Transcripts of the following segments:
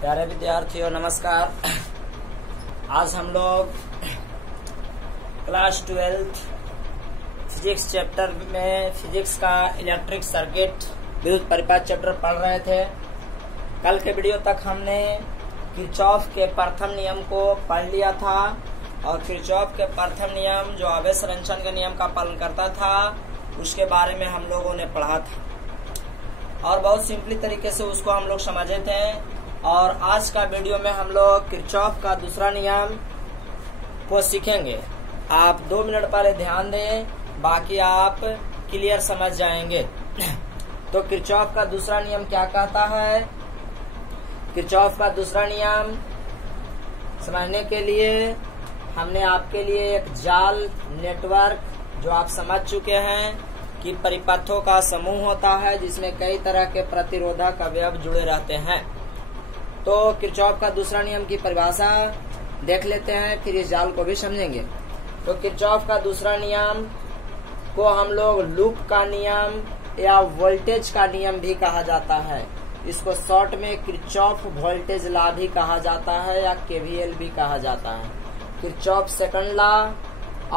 प्यारे विद्यार्थियों नमस्कार। आज हम लोग क्लास 12 फिजिक्स चैप्टर में फिजिक्स का इलेक्ट्रिक सर्किट विद्युत परिपथ चैप्टर पढ़ रहे थे। कल के वीडियो तक हमने किरचॉफ के प्रथम नियम को पढ़ लिया था और किरचॉफ के प्रथम नियम जो आवेश संरक्षण के नियम का पालन करता था उसके बारे में हम लोगों ने पढ़ा था और बहुत सिंपली तरीके से उसको हम लोग समझे थे। और आज का वीडियो में हम लोग किरचॉफ का दूसरा नियम को सीखेंगे। आप 2 मिनट पहले ध्यान दें, बाकी आप क्लियर समझ जाएंगे। तो किरचॉफ का दूसरा नियम क्या कहता है? किरचॉफ का दूसरा नियम समझने के लिए हमने आपके लिए एक जाल नेटवर्क जो आप समझ चुके हैं कि परिपथों का समूह होता है जिसमें कई तरह के प्रतिरोधक अवयव जुड़े रहते हैं। तो किरचॉफ का दूसरा नियम की परिभाषा देख लेते हैं, फिर इस जाल को भी समझेंगे। तो किरचॉफ का दूसरा नियम को हम लोग लूप का नियम या वोल्टेज का नियम भी कहा जाता है। इसको शॉर्ट में किरचॉफ वोल्टेज लॉ भी कहा जाता है या केवीएल भी कहा जाता है। किरचॉफ सेकंड लॉ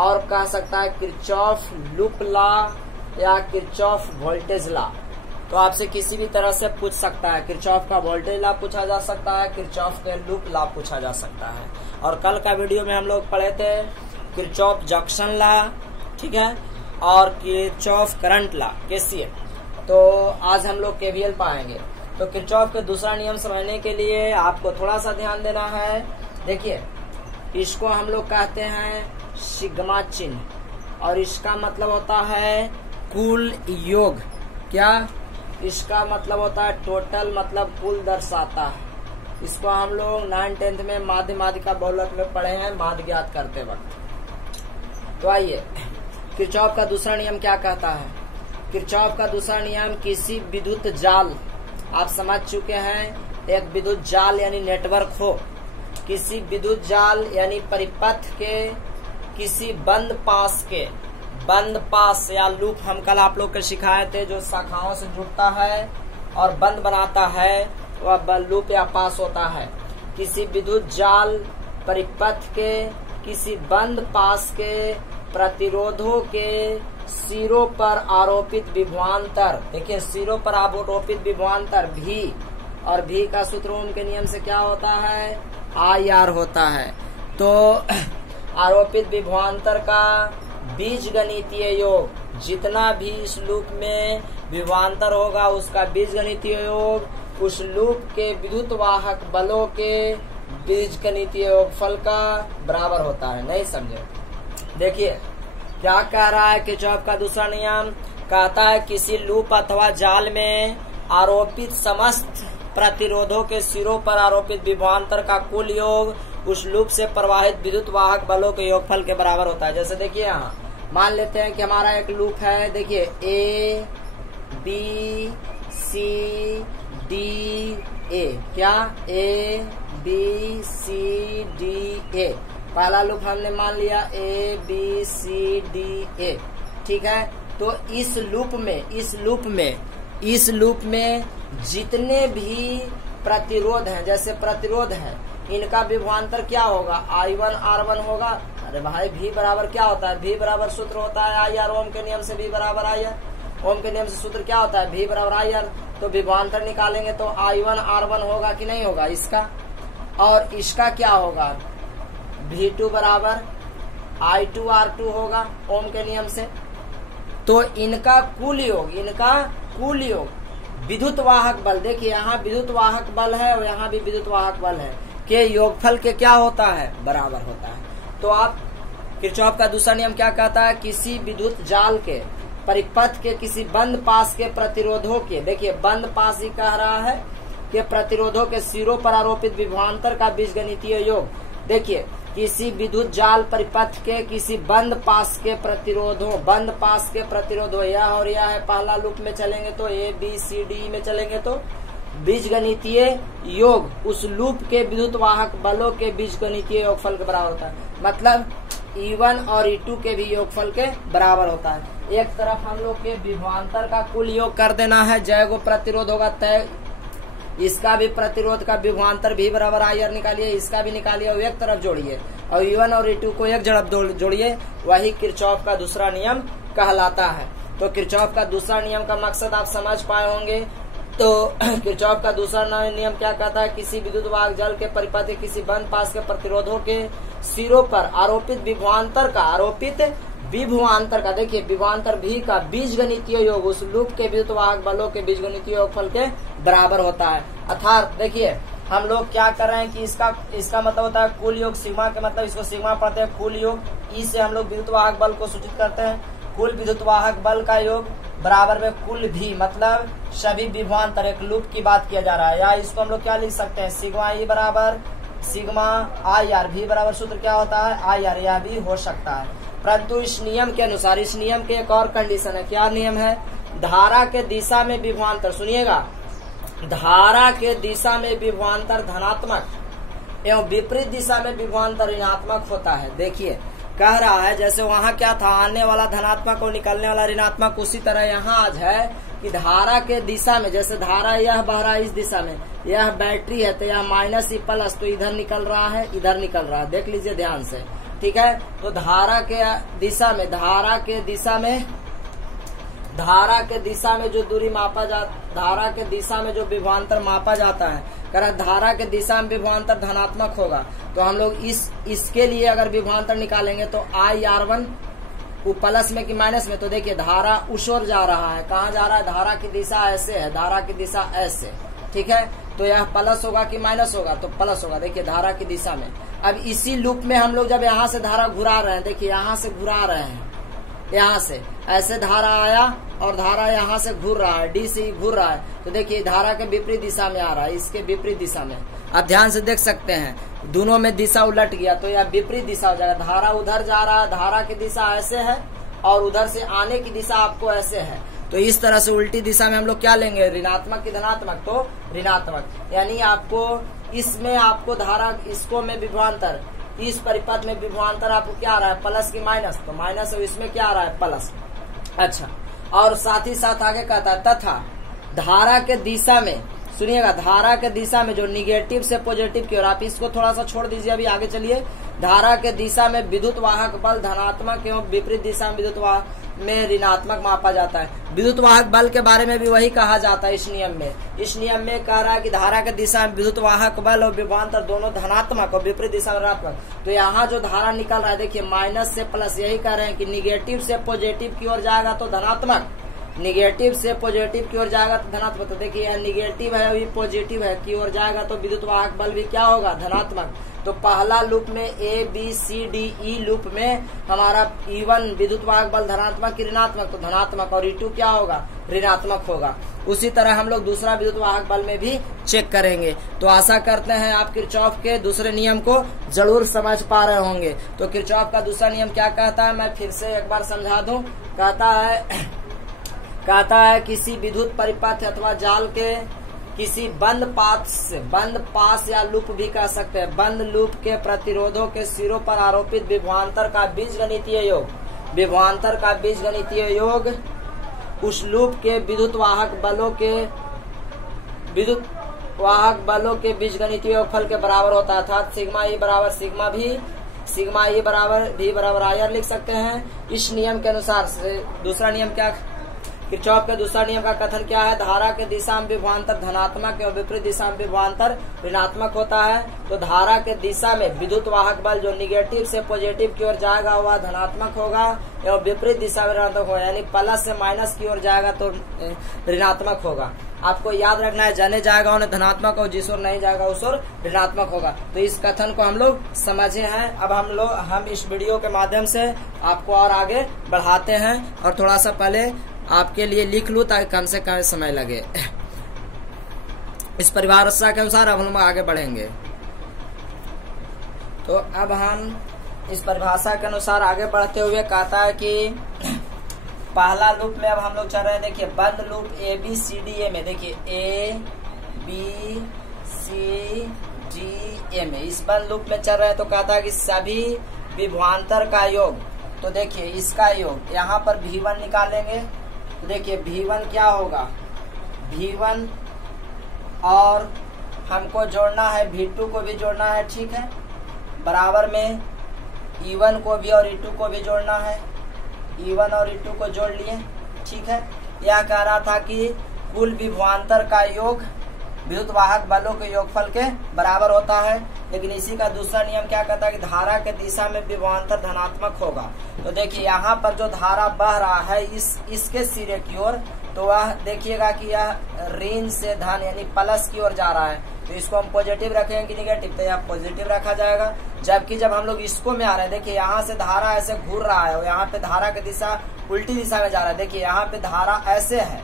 और कह सकता है किरचॉफ लूप लॉ या किरचॉफ वोल्टेज लॉ। तो आपसे किसी भी तरह से पूछ सकता है। किरचॉफ का वोल्टेज लॉ पूछा जा सकता है, किरचॉफ के लूप लॉ पूछा जा सकता है। और कल का वीडियो में हम लोग पढ़े थे किरचॉफ जंक्शन लॉ, ठीक है, और किरचॉफ करंट लॉ केसीएल। तो आज हम लोग केवीएल पाएंगे। तो किरचॉफ के दूसरा नियम समझने के लिए आपको थोड़ा सा ध्यान देना है। देखिए, इसको हम लोग कहते हैं सिग्मा चिन्ह और इसका मतलब होता है कुल योग। क्या? इसका मतलब होता है टोटल, मतलब कुल दर्शाता है। इसको हम लोग 9th-10th में माध्यमाधिका बहुलक में पढ़े हैं माध्य ज्ञात करते वक्त। तो आइए, किरचॉफ का दूसरा नियम क्या कहता है? किरचॉफ का दूसरा नियम किसी विद्युत जाल, आप समझ चुके हैं, एक विद्युत जाल यानी नेटवर्क हो, किसी विद्युत जाल यानी परिपथ के किसी बंद पास या लूप हम कल आप लोग को सिखाए थे, जो शाखाओं से जुड़ता है और बंद बनाता है, वह लूप या पास होता है। किसी विद्युत जाल परिपथ के किसी बंद पास के प्रतिरोधों के सिरों पर आरोपित विभवांतर, देखिए सिरों पर आरोपित विभवांतर भी, और भी का सूत्र ओम के नियम से क्या होता है? IR होता है। तो आरोपित विभवांतर का बीजगणितीय योग, जितना भी इस लूप में विभवांतर होगा उसका बीजगणितीय योग उस लूप के विद्युत वाहक बलों के बीजगणितीय योगफल का बराबर होता है। नहीं समझे? देखिए क्या कह रहा है किरचॉफ का दूसरा नियम? कहता है किसी लूप अथवा जाल में आरोपित समस्त प्रतिरोधों के सिरों पर आरोपित विभवांतर का कुल योग उस लूप से प्रवाहित विद्युत वाहक बलों के योगफल के बराबर होता है। जैसे देखिए, यहाँ मान लेते हैं कि हमारा एक लूप है। देखिए A B C D A, क्या A B C D A, पहला लूप हमने मान लिया A B C D A, ठीक है। तो इस लूप में जितने भी प्रतिरोध हैं, जैसे प्रतिरोध है, इनका विभवांतर क्या होगा? I1 R1 होगा। अरे भाई V बराबर क्या होता है? V बराबर सूत्र होता है IR। ओम के नियम से V बराबर IR। ओम के नियम से सूत्र क्या होता है? V बराबर IR। तो विभवांतर निकालेंगे तो I1 R1 होगा कि नहीं होगा इसका, और इसका क्या होगा? V2 बराबर I2 R2 होगा ओम के नियम से। तो इनका कुल योग विद्युत वाहक बल, देखिए यहाँ विद्युत वाहक बल है और यहाँ भी विद्युत वाहक बल है, के योगफल के क्या होता है? बराबर होता है। तो आप किरचॉफ का दूसरा नियम क्या कहता है? किसी विद्युत जाल के परिपथ के किसी बंद पास के प्रतिरोधों के, देखिए बंद पास ही कह रहा है, के प्रतिरोधों के सिरों पर आरोपित विभवांतर का बीजगणितीय योग। देखिए किसी विद्युत जाल परिपथ के किसी बंद पास के प्रतिरोधों यह और यह है, पहला लूप में चलेंगे तो A B C D में चलेंगे तो बीजगणितीय योग उस लूप के विद्युत वाहक बलों के बीजगणितीय योगफल के बराबर होता है। मतलब E1 और E2 के भी योगफल के बराबर होता है। एक तरफ हम लोग के विभवांतर का कुल योग कर देना है, जय गो प्रतिरोध होगा तय इसका भी प्रतिरोध का विभवांतर V बराबर IR निकालिए, इसका भी निकालिए और एक तरफ जोड़िए और E1 और E2 को एक जगह जोड़िए, वही किरचॉफ का दूसरा नियम कहलाता है। तो किरचॉफ का दूसरा नियम का मकसद आप समझ पाए होंगे। तो किरचॉफ का दूसरा नियम क्या कहता है, किसी विद्युत वाहक जल के परिपथ के किसी बंद पास के प्रतिरोधों के सिरों पर आरोपित विभवांतर का देखिए विभवांतर भी का बीजगणितीय योग उस लूप के विद्युत वाहक बलों के बीजगणितीय योगफल के बराबर होता है। अर्थात देखिए हम लोग क्या कर रहे हैं कि इसका मतलब होता है कुल योग, सिग्मा के मतलब इसको सिग्मा पढ़ते हैं, कुल योग ई से हम लोग विद्युत वाहक बल को सूचित करते हैं। कुल विद्युत वाहक बल का योग बराबर में कुल भी मतलब सभी विभवांतर, एक लूप की बात किया जा रहा है। या इसको हम लोग क्या लिख सकते हैं, सिग्मा ई बराबर सिग्मा IR, भी बराबर सूत्र क्या होता है IR, यह भी हो सकता है। परंतु इस नियम के अनुसार, इस नियम के एक और कंडीशन है। क्या नियम है, धारा के दिशा में विभवांतर, सुनिएगा, धारा के दिशा में विभवांतर धनात्मक एवं विपरीत दिशा में विभवांतर ऋणात्मक होता है। देखिए कह रहा है जैसे वहां क्या था, आने वाला धनात्मक और निकलने वाला ऋणात्मक, उसी तरह यहाँ आज है कि धारा के दिशा में, जैसे धारा यह बह रहा है इस दिशा में, यह बैटरी है तो यह माइनस ई प्लस, तो इधर निकल रहा है इधर निकल रहा है, देख लीजिए ध्यान से, ठीक है। तो धारा के दिशा में जो दूरी मापा जाता, धारा के दिशा में जो विभवांतर मापा जाता है, अगर धारा के दिशा में विभवांतर धनात्मक होगा तो हम लोग इसके लिए अगर विभवांतर निकालेंगे तो IR1 वो प्लस में कि माइनस में, तो देखिए धारा उस ओर जा रहा है, कहाँ जा रहा है, धारा की दिशा ऐसे है, धारा की दिशा ऐसे, ठीक है। तो यह प्लस होगा कि माइनस होगा, तो प्लस होगा, देखिए धारा की दिशा में। अब इसी लूप में हम लोग जब यहाँ से धारा घुरा रहे हैं, देखिए यहाँ से घुरा रहे हैं, यहाँ से ऐसे धारा आया और धारा यहाँ से घूर रहा है, D से घूर रहा है, तो देखिए धारा के विपरीत दिशा में आ रहा है, इसके विपरीत दिशा में। आप ध्यान से देख सकते हैं दोनों में दिशा उलट गया तो यह विपरीत दिशा हो जाएगा। धारा उधर जा रहा है, धारा की दिशा ऐसे है और उधर से आने की दिशा आपको ऐसे है, तो इस तरह से उल्टी दिशा में हम लोग क्या लेंगे, ऋणात्मक की धनात्मक, तो ऋणात्मक, यानी आपको इसमें आपको धारा इसको में विभवांतर, इस परिपथ में विभवांतर आपको क्या आ रहा है, प्लस की माइनस, तो माइनस और इसमें क्या आ रहा है, प्लस। अच्छा, और साथ ही साथ आगे कहता है तथा धारा के दिशा में, सुनिएगा, धारा के दिशा में जो निगेटिव से पॉजिटिव की ओर, आप इसको थोड़ा सा छोड़ दीजिए, अभी आगे चलिए। धारा के दिशा में विद्युत वाहक बल धनात्मक एवं विपरीत दिशा में विद्युत वाहक में ऋणात्मक मापा जाता है। विद्युत वाहक बल के बारे में भी वही कहा जाता है इस नियम में। इस नियम में कह रहा है कि धारा के दिशा में विद्युत वाहक बल और विभवांतर दोनों धनात्मक और विपरीत दिशा में ऋणात्मक। तो यहाँ जो धारा निकल रहा है देखिए माइनस से प्लस, यही कह रहे हैं कि निगेटिव से पॉजिटिव की ओर जाएगा तो धनात्मक, निगेटिव से पॉजिटिव की ओर जाएगा तो धनात्मक। तो देखिए यह निगेटिव है अभी पॉजिटिव है की ओर जाएगा तो विद्युत वाहक बल भी क्या होगा, धनात्मक। तो पहला लूप में ABCDE लूप में हमारा E1 विद्युत वाहक बल धनात्मक की ऋणात्मक, तो धनात्मक, और E2 क्या होगा, ऋणात्मक होगा। उसी तरह हम लोग दूसरा विद्युत वाहक बल में भी चेक करेंगे। तो आशा करते हैं आप किरचॉफ के दूसरे नियम को जरूर समझ पा रहे होंगे। तो किरचॉफ का दूसरा नियम क्या कहता है, मैं फिर से एक बार समझा दूं। कहता है किसी विद्युत परिपथ अथवा जाल के किसी बंद पास या लूप भी कह सकते हैं, बंद लूप के प्रतिरोधों के सिरों पर आरोपित विभवांतर का बीजगणितीय योग उस लूप के विद्युत वाहक बलों के बीजगणितीय योगफल के बराबर होता है। अर्थात सिग्मा ई बराबर V बराबर IR लिख सकते हैं। इस नियम के अनुसार दूसरा नियम क्या, किरचॉफ के दूसरा नियम का कथन क्या है, धारा के दिशा में विभवांतर धनात्मक एवं विपरीत दिशा में विभवांतर ऋणात्मक होता है। तो धारा के दिशा में विद्युत वाहक बल जो निगेटिव से पॉजिटिव की ओर जाएगा वह धनात्मक होगा एवं विपरीत दिशा में ऋणात्मक होगा, यानी प्लस से माइनस की ओर जाएगा तो ऋणात्मक होगा। आपको याद रखना है, जाने जाएगा उन्हें धनात्मक और जिस ओर नहीं जाएगा उस ओर ऋणात्मक होगा। तो इस कथन को हम लोग समझे हैं। अब हम इस वीडियो के माध्यम से आपको और आगे बढ़ाते हैं और थोड़ा सा पहले आपके लिए लिख लूं ताकि कम से कम समय लगे। इस परिभाषा के अनुसार अब हम आगे बढ़ेंगे। तो अब हम इस परिभाषा के अनुसार आगे बढ़ते हुए कहता है कि पहला लूप में अब हम लोग चल रहे हैं, देखिए बंद लूप ABCDA में, देखिए ABCDA में इस बंद लूप में चल रहे हैं। तो कहता है कि सभी विभवांतर का योग, तो देखिए इसका योग यहाँ पर V1 निकालेंगे। तो देखिए V1 क्या होगा, V1 और हमको जोड़ना है V2 को भी जोड़ना है, ठीक है। बराबर में E1 को भी और E2 को भी जोड़ना है। E1 और E2 को जोड़ लिए, ठीक है। यह कह रहा था कि कुल विभवांतर का योग विद्युत वाहक बलों के योगफल के बराबर होता है। लेकिन इसी का दूसरा नियम क्या कहता है कि धारा के दिशा में विभवांतर धनात्मक होगा। तो देखिए यहाँ पर जो धारा बह रहा है इसके सिरे की ओर, तो वह देखिएगा कि यह ऋण से धन यानी प्लस की ओर जा रहा है। तो इसको हम पॉजिटिव रखेंगे कि निगेटिव, तो यहाँ पॉजिटिव रखा जाएगा। जबकि जब हम लोग इसको में आ रहे हैं, देखिए यहाँ से धारा ऐसे घूर रहा है और यहाँ पे धारा की दिशा उल्टी दिशा में जा रहा है। देखिए यहाँ पे धारा ऐसे है,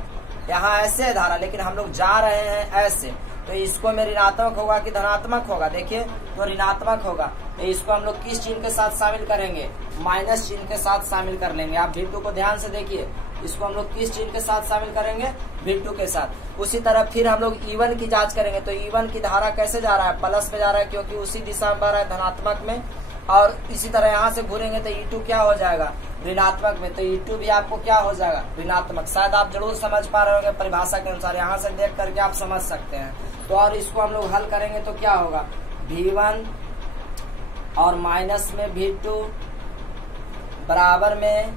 यहाँ ऐसे है धारा, लेकिन हम लोग जा रहे हैं ऐसे। तो इसको में ऋणात्मक होगा कि धनात्मक होगा? देखिए तो ऋणात्मक होगा। तो इसको हम लोग किस चिन्ह के साथ शामिल करेंगे? माइनस चिन्ह के साथ शामिल कर लेंगे। आप V2 को ध्यान से देखिए, इसको हम लोग किस चिन्ह के साथ शामिल करेंगे? V2 के साथ। उसी तरह फिर हम लोग E1 की जांच करेंगे। तो E1 की धारा कैसे जा रहा है? प्लस पे जा रहा है, क्योंकि उसी दिशा में बह रहा है, धनात्मक में। और इसी तरह यहाँ से घूरेंगे तो E2 क्या हो जाएगा? ऋणात्मक में। तो E2 भी आपको क्या हो जाएगा? ऋणात्मक। शायद आप जरूर समझ पा रहे होंगे परिभाषा के अनुसार, यहाँ से देख करके आप समझ सकते हैं। तो और इसको हम लोग हल करेंगे तो क्या होगा? V1 और माइनस में V2 बराबर में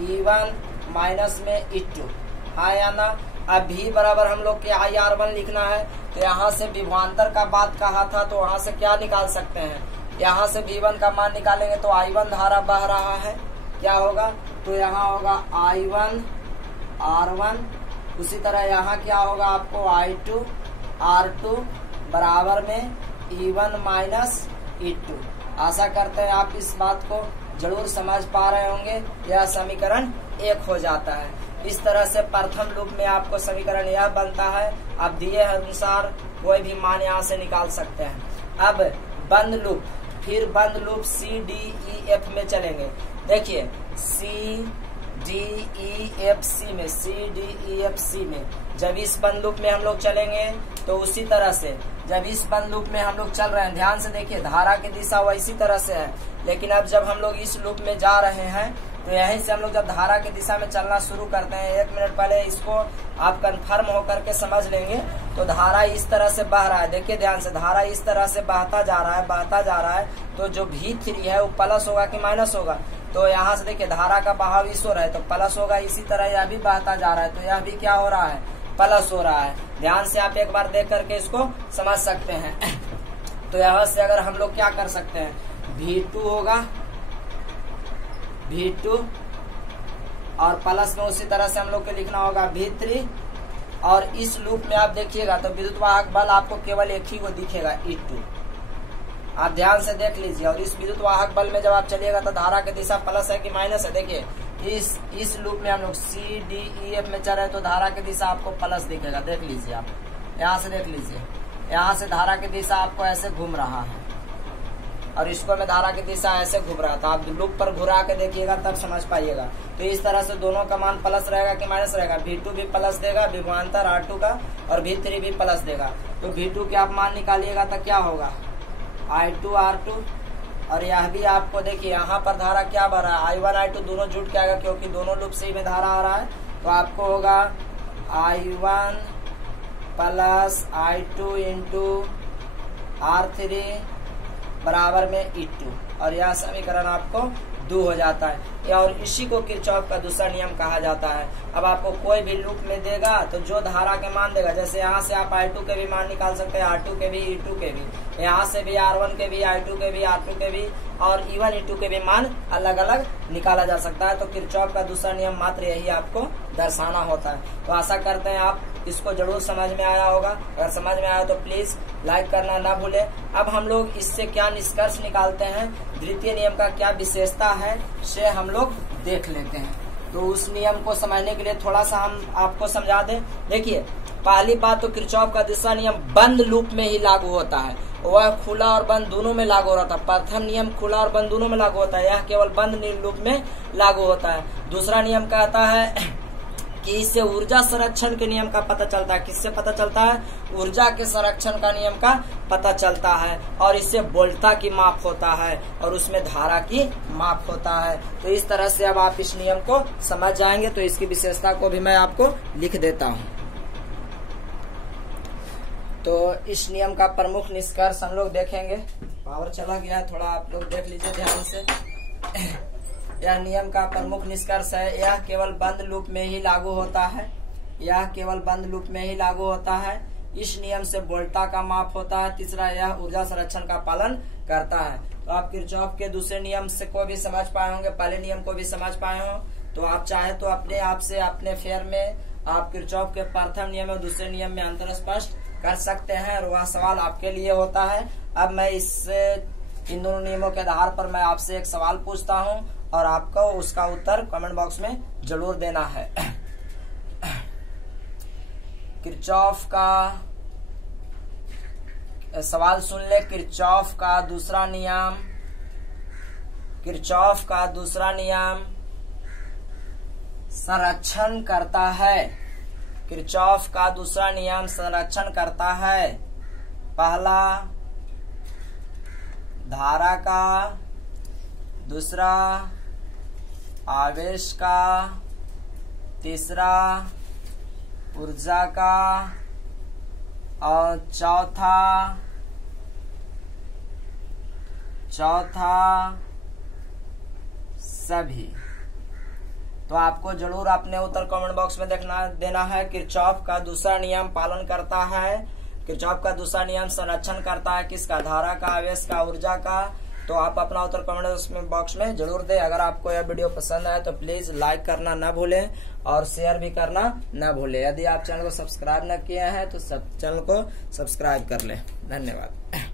E1 माइनस में E2, हाँ या ना? अब V बराबर हम लोग के IR1 लिखना है। तो यहाँ से विभवांतर का बात कहा था, तो वहां से क्या निकाल सकते हैं? यहाँ से V1 का मान निकालेंगे तो I1 धारा बह रहा है, क्या होगा? तो यहाँ होगा I1 R1। उसी तरह यहाँ क्या होगा आपको? I2 R2 बराबर में E1 माइनस E2। आशा करते हैं आप इस बात को जरूर समझ पा रहे होंगे। यह समीकरण 1 हो जाता है। इस तरह से प्रथम लूप में आपको समीकरण यह बनता है। आप दिए अनुसार कोई भी मान यहाँ से निकाल सकते हैं। अब बंद लूप, फिर बंद loop C D E F में चलेंगे। देखिए C D E F C में, C D E F C में जब इस बंद लूप में हम लोग चलेंगे तो उसी तरह से जब इस बंद लूप में हम लोग चल रहे हैं, ध्यान से देखिए धारा की दिशा वैसी तरह से है। लेकिन अब जब हम लोग इस लूप में जा रहे हैं तो यहीं से हम लोग जब धारा की दिशा में चलना शुरू करते हैं, 1 मिनट पहले इसको आप कंफर्म होकर के समझ लेंगे। तो धारा इस तरह से बह रहा है, देखिए ध्यान से, धारा इस तरह से बहता जा रहा है, बहता जा रहा है। तो जो V3 है वो प्लस होगा कि माइनस होगा? तो यहाँ से देखिए धारा का बहाव इस हो रहा है तो प्लस होगा। इसी तरह यह भी बहता जा रहा है तो यह भी क्या हो रहा है? प्लस हो रहा है। ध्यान से आप एक बार देख करके इसको समझ सकते हैं। तो यहाँ से अगर हम लोग क्या कर सकते हैं? V2 होगा, V2 और प्लस में उसी तरह से हम लोग को लिखना होगा V3। और इस लूप में आप देखिएगा तो विद्युत वाहक बल आपको केवल एक ही को दिखेगा, E2। आप ध्यान से देख लीजिए। और इस विद्युत वाहक बल में जब आप चलिएगा तो धारा की दिशा प्लस है कि माइनस है? देखिए इस लूप में हम लोग C D E F में चल रहे हैं तो धारा की दिशा आपको प्लस दिखेगा। देख लीजिए, आप यहाँ से देख लीजिए, यहाँ से धारा की दिशा आपको ऐसे घूम रहा है और इसको में धारा की दिशा ऐसे घूम रहा था। आप लूप पर घुरा के देखिएगा तब समझ पाइएगा। तो इस तरह से दोनों का मान प्लस रहेगा कि माइनस रहेगा? V2 भी प्लस देगा विभवांतर R2 का, और V3 भी प्लस देगा। तो V2 के आप मान निकालिएगा तो क्या होगा? I2 R2। और यह भी आपको देखिए यहाँ पर धारा क्या भर रहा है? I1 I2 दोनों जुट के आएगा, क्योंकि दोनों लूप से ही में धारा आ रहा है। तो आपको होगा I1 plus I2 into R3 बराबर में E2। और यह समीकरण आपको 2 हो जाता है। और इसी को किरचॉफ का दूसरा नियम कहा जाता है। अब आपको कोई भी लूप में देगा तो जो धारा के मान देगा, जैसे यहाँ से आप I2 के भी मान निकाल सकते हैं, R2 के भी, E2 के भी, यहाँ से भी R1 के भी, I2 के भी, R2 के भी, और E1 E2 के भी मान अलग अलग निकाला जा सकता है। तो किरचॉफ का दूसरा नियम मात्र यही आपको दर्शाना होता है। तो आशा करते हैं आप इसको जरूर समझ में आया होगा। अगर समझ में आया तो प्लीज लाइक करना ना भूले। अब हम लोग इससे क्या निष्कर्ष निकालते हैं, द्वितीय नियम का क्या विशेषता है, से हम लोग देख लेते हैं। तो उस नियम को समझने के लिए थोड़ा सा हम आपको समझा दें। देखिए पहली बात तो किरचॉफ का दूसरा नियम बंद लूप में ही लागू होता है। वह खुला और बंद दोनों में लागू हो रहा था। प्रथम नियम खुला और बंद दोनों में लागू होता है, यह केवल बंद लूप में लागू होता है। दूसरा नियम कहता है कि इससे ऊर्जा संरक्षण के नियम का पता चलता है। किससे पता चलता है? ऊर्जा के संरक्षण का नियम का पता चलता है। और इससे वोल्टता की माप होता है और उसमें धारा की माप होता है। तो इस तरह से अब आप इस नियम को समझ जाएंगे। तो इसकी विशेषता को भी मैं आपको लिख देता हूँ। तो इस नियम का प्रमुख निष्कर्ष हम लोग देखेंगे। पावर चला गया है, थोड़ा आप लोग देख लीजिए ध्यान से। यह नियम का प्रमुख निष्कर्ष है, यह केवल बंद लूप में ही लागू होता है। यह केवल बंद लूप में ही लागू होता है। इस नियम से वोल्टा का माप होता है। तीसरा, यह ऊर्जा संरक्षण का पालन करता है। तो आप किरचॉफ के दूसरे नियम से को भी समझ पाए होंगे, पहले नियम को भी समझ पाए हो। तो आप चाहे तो अपने आप से अपने फेयर में आप किरचॉफ के प्रथम नियम और दूसरे नियम में अंतर स्पष्ट कर सकते हैं, और वह सवाल आपके लिए होता है। अब मैं इन दोनों नियमों के आधार पर मैं आपसे एक सवाल पूछता हूं, और आपको उसका उत्तर कमेंट बॉक्स में जरूर देना है। किरचॉफ का सवाल सुन ले। किरचॉफ का दूसरा नियम, किरचॉफ का दूसरा नियम संरक्षण करता है। किरचॉफ का दूसरा नियम संरक्षण करता है। पहला, धारा का, दूसरा आवेश का, तीसरा ऊर्जा का, और चौथा सभी। तो आपको जरूर अपने उत्तर कमेंट बॉक्स में देना है। किरचॉफ का दूसरा नियम पालन करता है। किरचॉफ का दूसरा नियम संरक्षण करता है किसका? धारा का, आवेश का, ऊर्जा का। तो आप अपना उत्तर कमेंट बॉक्स में जरूर दें। अगर आपको यह वीडियो पसंद आए तो प्लीज लाइक करना ना भूलें और शेयर भी करना ना भूलें। यदि आप चैनल को सब्सक्राइब न किए हैं तो चैनल को सब्सक्राइब कर लें। धन्यवाद।